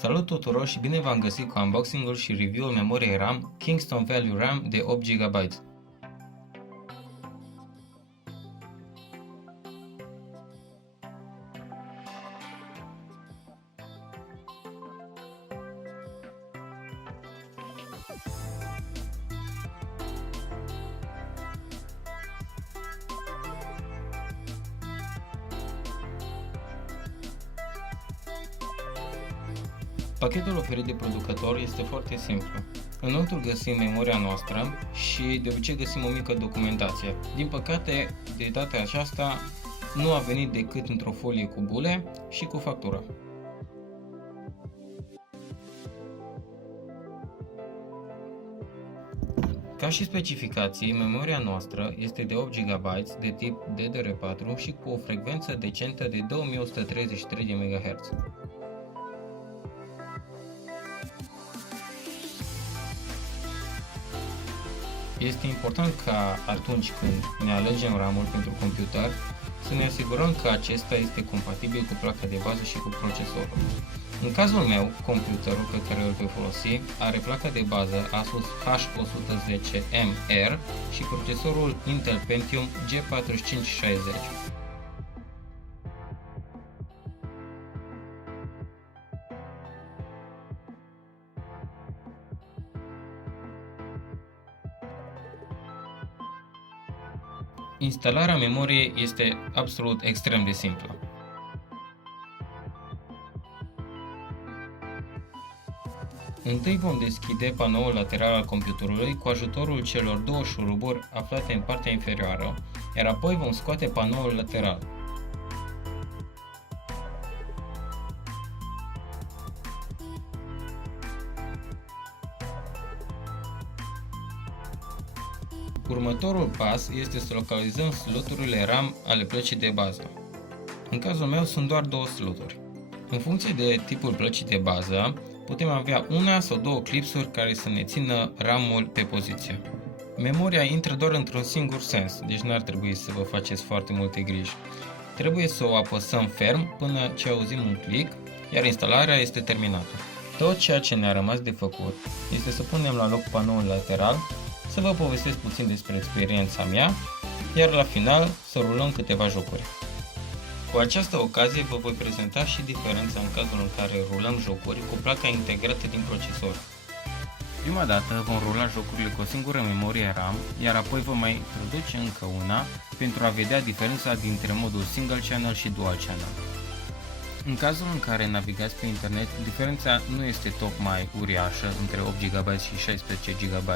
Salut tuturor și bine v-am găsit cu unboxing-ul și review-ul memoriei RAM Kingston Value RAM de 8 GB. Pachetul oferit de producător este foarte simplu. Înăuntru găsim memoria noastră și de obicei găsim o mică documentație. Din păcate, de data aceasta nu a venit decât într-o folie cu bule și cu factură. Ca și specificații, memoria noastră este de 8 GB de tip DDR4 și cu o frecvență decentă de 2133 de MHz. Este important ca atunci când ne alegem RAM-ul pentru computer să ne asigurăm că acesta este compatibil cu placa de bază și cu procesorul. În cazul meu, computerul pe care îl voi folosi are placa de bază Asus H110MR și procesorul Intel Pentium G4560. Instalarea memoriei este absolut extrem de simplă. Întâi vom deschide panoul lateral al computerului cu ajutorul celor două șuruburi aflate în partea inferioară, iar apoi vom scoate panoul lateral. Următorul pas este să localizăm sloturile RAM ale plăcii de bază. În cazul meu sunt doar două sloturi. În funcție de tipul plăcii de bază, putem avea una sau două clipsuri care să ne țină RAM-ul pe poziție. Memoria intră doar într-un singur sens, deci nu ar trebui să vă faceți foarte multe griji. Trebuie să o apăsăm ferm până ce auzim un click, iar instalarea este terminată. Tot ceea ce ne-a rămas de făcut este să punem la loc panoul lateral, să vă povestesc puțin despre experiența mea, iar la final să rulăm câteva jocuri. Cu această ocazie vă voi prezenta și diferența în cazul în care rulăm jocuri cu placa integrată din procesor. Prima dată vom rula jocurile cu o singură memorie RAM, iar apoi vom mai introduce încă una pentru a vedea diferența dintre modul single channel și dual channel. În cazul în care navigați pe internet, diferența nu este tocmai uriașă între 8 GB și 16 GB.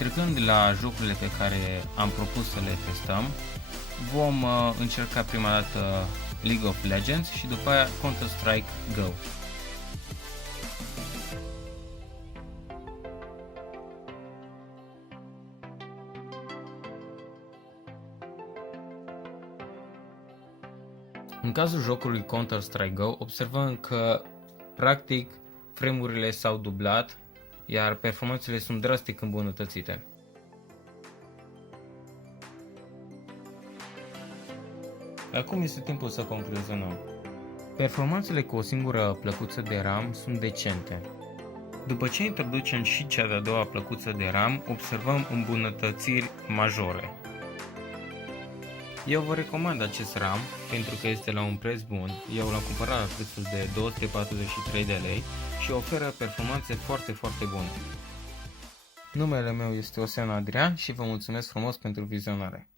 Trecând la jocurile pe care am propus să le testăm, vom încerca prima dată League of Legends și după aia Counter-Strike Go. În cazul jocului Counter-Strike Go, observăm că practic frame-urile s-au dublat, iar performanțele sunt drastic îmbunătățite. Acum este timpul să concluzionăm. Performanțele cu o singură plăcuță de RAM sunt decente. După ce introducem și cea de-a doua plăcuță de RAM, observăm îmbunătățiri majore. Eu vă recomand acest RAM pentru că este la un preț bun. Eu l-am cumpărat la prețul de 243 de lei și oferă performanțe foarte bune. Numele meu este Osean Adrian și vă mulțumesc frumos pentru vizionare.